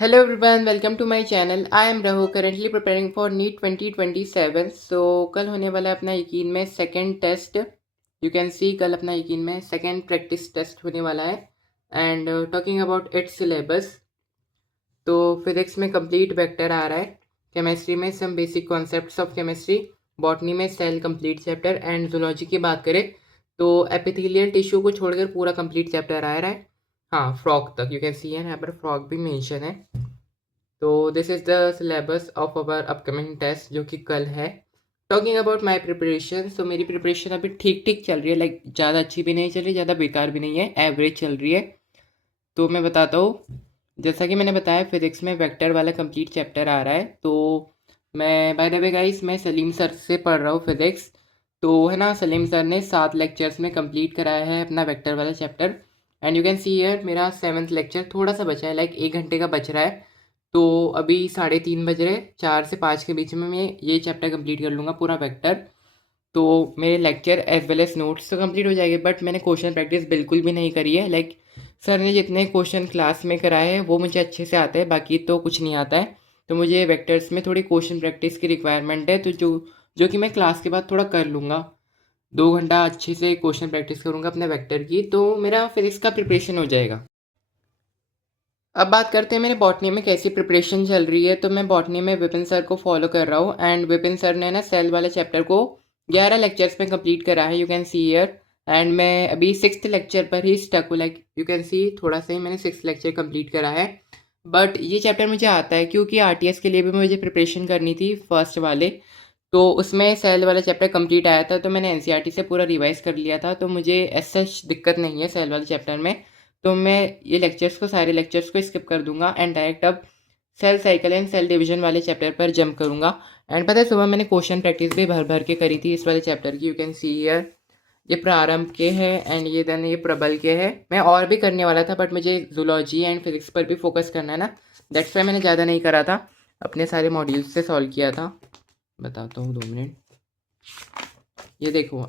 Hello everyone, welcome to my channel. I am Rahu, currently preparing for NEET 2027. So कल होने वाला है अपना यकीन में second test. You can see कल अपना यकीन में सेकंड प्रैक्टिस टेस्ट होने वाला है. And talking about its syllabus, तो फिजिक्स में कंप्लीट वेक्टर आ रहा है, केमिस्ट्री में some basic concepts of chemistry, botany में cell complete chapter, and zoology की बात करें तो एपिथेलियल टिश्यू को छोड़कर पूरा कंप्लीट चैप्टर आ रहा है. हाँ, फ्रॉग तक यू कैन सी है, यहाँ पर फ्रॉग भी मेंशन है. तो this is the syllabus of our upcoming test जो कि कल है. टॉकिंग अबाउट माई प्रिपरेशन, तो मेरी प्रिपरेशन अभी ठीक ठीक चल रही है, लाइक ज़्यादा अच्छी भी नहीं चल रही, ज़्यादा बेकार भी नहीं है, एवरेज चल रही है. तो मैं बताता हूँ. जैसा कि मैंने बताया, फिजिक्स में वेक्टर वाला कंप्लीट चैप्टर आ रहा है. तो मैं बाय द वे गाइस, मैं सलीम सर से पढ़ रहा हूँ फिजिक्स. तो है ना, सलीम सर ने 7 लेक्चर्स में कंप्लीट कराया है अपना वेक्टर वाला chapter. And you can see here मेरा 7th लेक्चर थोड़ा सा बचा है, लाइक 1 घंटे का बच रहा है. तो अभी 3:30 बज रहे, 4 से 5 के बीच में मैं ये चैप्टर कंप्लीट कर लूँगा पूरा वेक्टर. तो मेरे lecture as well as notes तो कंप्लीट हो जाएंगे, बट मैंने क्वेश्चन प्रैक्टिस बिल्कुल भी नहीं करी है. लाइक सर ने जितने क्वेश्चन क्लास में कराए हैं वो मुझे अच्छे से आते हैं, बाकी तो कुछ नहीं आता है. तो मुझे वेक्टर्स में थोड़ी क्वेश्चन प्रैक्टिस की रिक्वायरमेंट है, तो जो कि मैं क्लास के बाद थोड़ा कर लूँगा. 2 घंटा अच्छे से क्वेश्चन प्रैक्टिस करूँगा अपने वेक्टर की, तो मेरा फिजिक्स का प्रिपरेशन हो जाएगा. अब बात करते हैं मेरे बॉटनी में कैसी प्रिपरेशन चल रही है. तो मैं बॉटनी में विपिन सर को फॉलो कर रहा हूँ. एंड विपिन सर ने ना सेल वाले चैप्टर को 11 लेक्चर्स में कंप्लीट करा है, you can see here. And मैं अभी 6th लेक्चर पर ही स्टक हूँ, लाइक यू कैन सी थोड़ा सा ही मैंने 6th लेक्चर कंप्लीट करा है. बट ये चैप्टर मुझे आता है क्योंकि आरटीएस के लिए भी मुझे प्रिपरेशन करनी थी फर्स्ट वाले. तो उसमें सेल वाला चैप्टर कंप्लीट आया था, तो मैंने एनसीईआरटी से पूरा रिवाइज कर लिया था, तो मुझे ऐसा दिक्कत नहीं है सेल वाले चैप्टर में. तो मैं ये सारे लेक्चर्स को स्किप कर दूंगा एंड डायरेक्ट अब cell cycle and cell division वाले चैप्टर पर जंप करूंगा. एंड पता है, सुबह मैंने क्वेश्चन प्रैक्टिस भी भर भर के करी थी इस वाले चैप्टर की, यू कैन सी हियर. ये प्रारंभ के हैं एंड ये प्रबल के हैं. मैं और भी करने वाला था, बट मुझे जूलॉजी एंड फिजिक्स पर भी फोकस करना है ना, दैट्स वाई मैंने ज़्यादा नहीं करा था, अपने सारे मॉड्यूल्स से सॉल्व किया था. बताता हूँ, 2 मिनट. ये देखो,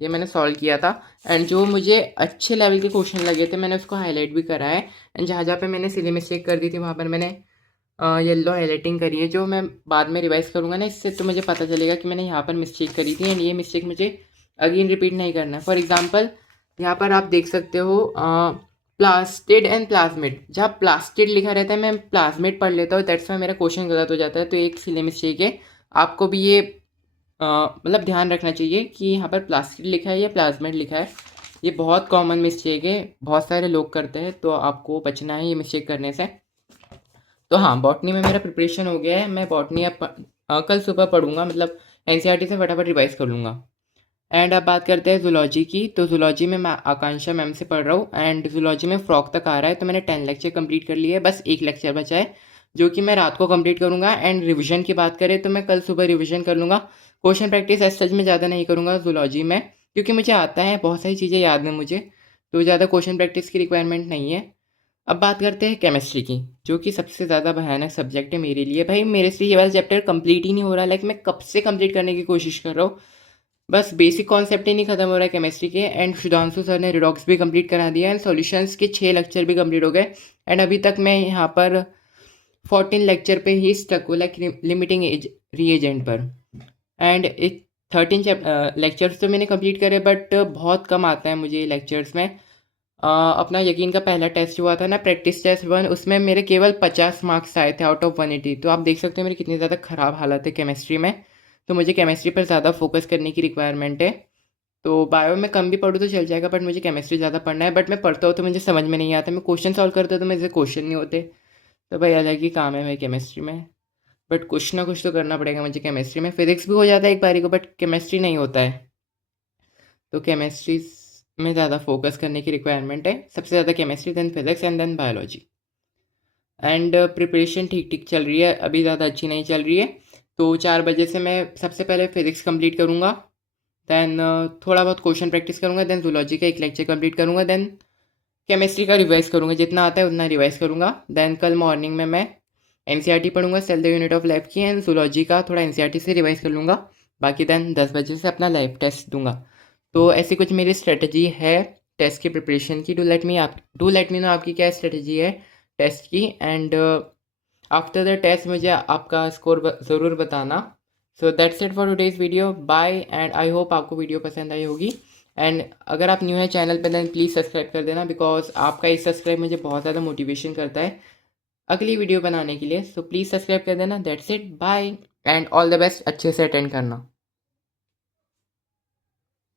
ये मैंने सॉल्व किया था. एंड जो मुझे अच्छे लेवल के क्वेश्चन लगे थे मैंने उसको हाईलाइट भी करा है. एंड जहाँ जहाँ पे मैंने सिली मिस्टेक कर दी थी वहाँ पर मैंने येलो हाईलाइटिंग करी है, जो मैं बाद में रिवाइज करूँगा ना, इससे तो मुझे पता चलेगा कि मैंने यहाँ पर मिस्टेक करी थी. एंड ये मिस्टेक मुझे अगेन रिपीट नहीं करना है. फॉर एग्जाम्पल, यहाँ पर आप देख सकते हो प्लास्टिड एंड प्लाज्मिड. जहाँ प्लास्टिड लिखा रहता है मैं प्लाज्मिड पढ़ लेता हूँ, दैट्स वाई मेरा क्वेश्चन गलत हो जाता है. तो एक सिली मिस्टेक है, आपको भी ये मतलब ध्यान रखना चाहिए कि यहाँ पर प्लास्टिड लिखा है या प्लाज्मिड लिखा है. ये बहुत कॉमन मिस्टेक है, बहुत सारे लोग करते हैं, तो आपको बचना है ये मिस्टेक करने से. तो हाँ, बॉटनी में मेरा प्रिपरेशन हो गया है. मैं बॉटनी अब कल सुबह पढ़ूंगा, मतलब एनसीईआरटी से फटाफट रिवाइज कर लूँगा. एंड अब बात करते हैं जूलॉजी की. तो जूलॉजी में मैं आकांक्षा मैम से पढ़ रहा हूँ. एंड जूलॉजी में फ्रॉक तक आ रहा है, तो मैंने 10 लेक्चर कंप्लीट कर लिए है, बस एक लेक्चर बचा है जो कि मैं रात को कंप्लीट करूँगा. एंड रिवीजन की बात करें तो मैं कल सुबह रिवीजन कर लूँगा. क्वेश्चन प्रैक्टिस एज सच में ज़्यादा नहीं करूँगा जूलॉजी में, क्योंकि मुझे आता है, बहुत सारी चीज़ें याद हैं मुझे, तो ज़्यादा क्वेश्चन प्रैक्टिस की रिक्वायरमेंट नहीं है. अब बात करते हैं केमिस्ट्री की, जो कि सबसे ज़्यादा भयानक सब्जेक्ट है मेरे लिए. भाई मेरे से ये वाला चैप्टर कंप्लीट ही नहीं हो रहा, लाइक मैं कब से कंप्लीट करने की कोशिश कर रहा हूँ, बस बेसिक कॉन्सेप्ट ही नहीं खत्म हो रहा है केमिस्ट्री के. एंड सुधांशु सर ने रिडॉक्स भी कंप्लीट करा दिया, एंड सॉल्यूशंस के 6 लेक्चर भी कंप्लीट हो गए. एंड अभी तक मैं यहाँ पर 14 लेक्चर पे ही स्टक हूँ, लाइक लिमिटिंग एज रीएजेंट पर. एंड 13 लेक्चर्स तो मैंने कंप्लीट करे, बट बहुत कम आता है मुझे लेक्चर्स में. अपना यकीन का पहला टेस्ट हुआ था ना, प्रैक्टिस टेस्ट 1, उसमें मेरे केवल 50 मार्क्स आए थे आउट ऑफ 180. तो आप देख सकते हो मेरी कितनी ज़्यादा ख़राब हालत है केमिस्ट्री में. तो मुझे केमिस्ट्री पर ज़्यादा फोकस करने की रिक्वायरमेंट है. तो बायो में कम भी पढ़ूँ तो चल जाएगा, बट मुझे केमिस्ट्री ज़्यादा पढ़ना है. बट मैं पढ़ता हूँ तो मुझे समझ में नहीं आता, मैं क्वेश्चन सॉल्व करता हूँ तो मुझे क्वेश्चन नहीं होते. तो भाई अलग ही काम है भाई केमिस्ट्री में. बट कुछ ना कुछ तो करना पड़ेगा मुझे केमिस्ट्री में. फिजिक्स भी हो जाता है एक बारी को, बट केमिस्ट्री नहीं होता है. तो केमिस्ट्री में ज़्यादा फोकस करने की रिक्वायरमेंट है, सबसे ज़्यादा chemistry, then physics and then biology. And preparation ठीक ठीक चल रही है, अभी ज़्यादा अच्छी नहीं चल रही है. तो 4 बजे से मैं सबसे पहले फिजिक्स कंप्लीट करूँगा, देन थोड़ा बहुत क्वेश्चन प्रैक्टिस करूँगा, देन जूलॉजी का एक लेक्चर कंप्लीट करूँगा, देन केमिस्ट्री का रिवाइज करूँगा, जितना आता है उतना रिवाइज करूँगा. देन कल मॉर्निंग में मैं एनसीईआरटी पढ़ूंगा, cell the unit of life की, एंड जूलॉजी का थोड़ा एनसीईआरटी से रिवाइज कर लूँगा. बाकी देन 10 बजे से अपना लाइव टेस्ट दूंगा. तो ऐसी कुछ मेरी स्ट्रेटजी है टेस्ट की प्रिपरेशन की. डू लेट मी नो आपकी क्या स्ट्रेटजी है टेस्ट की एंड आफ्टर द टेस्ट मुझे आपका स्कोर ज़रूर बताना। So that's it for today's video, bye and I hope आपको वीडियो पसंद आई होगी। एंड अगर आप न्यू है चैनल पर देन प्लीज़ सब्सक्राइब कर देना, बिकॉज आपका एक सब्सक्राइब मुझे बहुत ज़्यादा मोटिवेशन करता है अगली वीडियो बनाने के लिए। सो प्लीज़ सब्सक्राइब कर देना। That's it, bye and all the best. अच्छे से अटेंड करना।